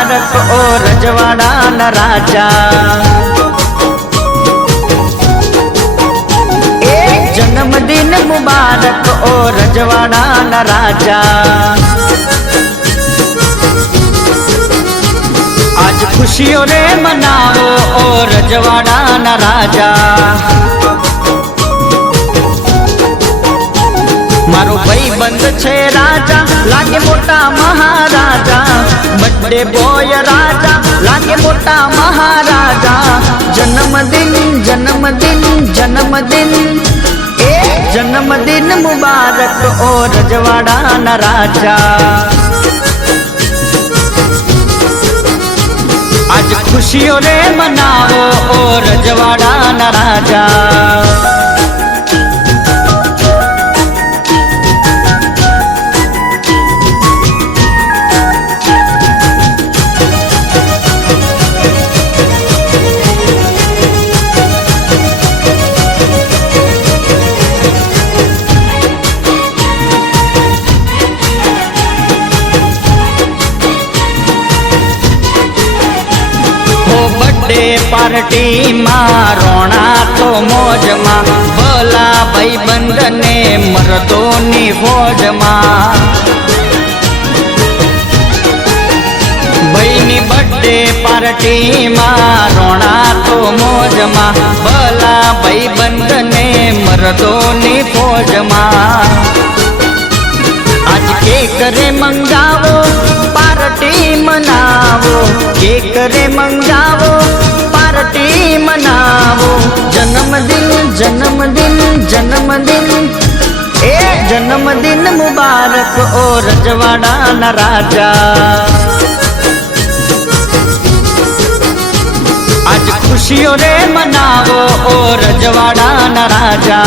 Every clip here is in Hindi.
मुबारक ओ रजवाड़ा न राजा। जन्मदिन मुबारक ओ रजवाड़ा न राजा। आज खुशियों रे मनाओ ओ रजवाड़ा न राजा। मारो भाई बंद छे राजा लागे मोटा महाराजा। बर्थडे बॉय राजा लागे मोटा महाराजा। जन्मदिन जन्मदिन जन्मदिन जन्मदिन मुबारक ओ रजवाड़ा न राजा। आज खुशियों रे मनाओ ओ रजवाड़ा न राजा। बर्थडे पार्टी मां रोना तो मौज मां। भला भाई बंद ने मर्दोनी फौज मां। भाईनी बर्थडे पार्टी मां रोना तो मौज मां। भला भाई बंद ने मर्दोनी फौज मां। आज केक रे मंगावो पार्टी मनावो। केक रे मंगावो पार्टी मनावो। जन्मदिन जन्मदिन जन्मदिन जन्मदिन मुबारक ओ रजवाड़ा न राजा। आज खुशियों रे मनावो ओ रजवाड़ा न राजा।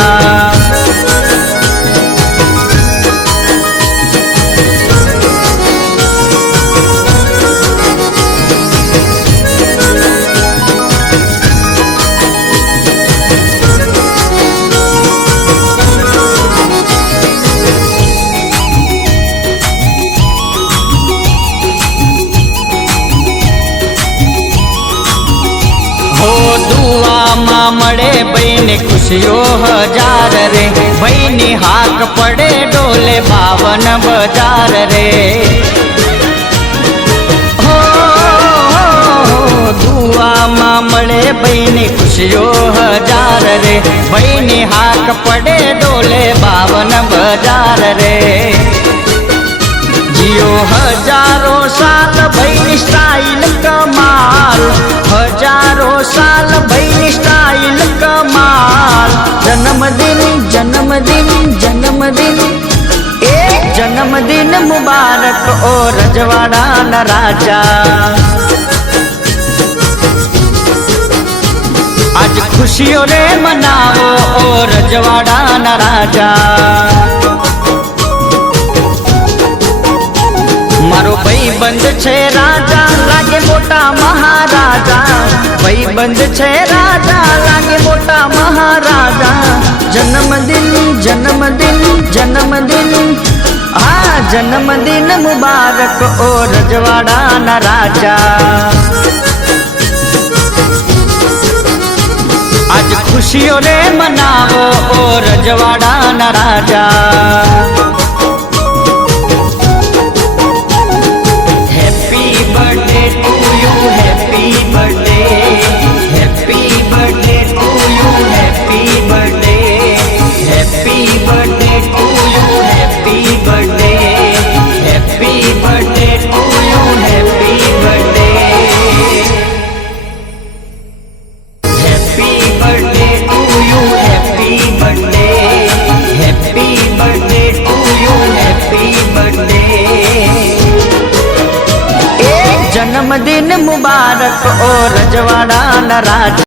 दुआ मां मड़े बहने खुशियों हजार रे। बहनी हाक पड़े डोले 52 बाजार रे। हो दुआ मां मड़े बहनी खुशियों हजार रे। बहनी हाक पड़े डोले 52 बाजार रे। जियो हजारों साल बहनी स्टाइल कमाल। हजारों साल बहनी स्टाइल कमाल। जन्मदिन जन्मदिन जन्मदिन जन्मदिन मुबारक ओ रजवाड़ा न राजा। आज खुशियों रे मनाओ ओ रजवाड़ा न राजा। मारो भाई बंद छे राजा लागे मोटा महाराजा। भाई बंद छे राजा लागे मोटा महाराजा। जन्मदिन जन्मदिन जन्मदिन जन्मदिन मुबारक ओ रजवाड़ा न राजा। आज खुशियों रे मनाओ ओ रजवाड़ा न राजा। जन्मदिन मुबारक ओ रजवाड़ा न राजा।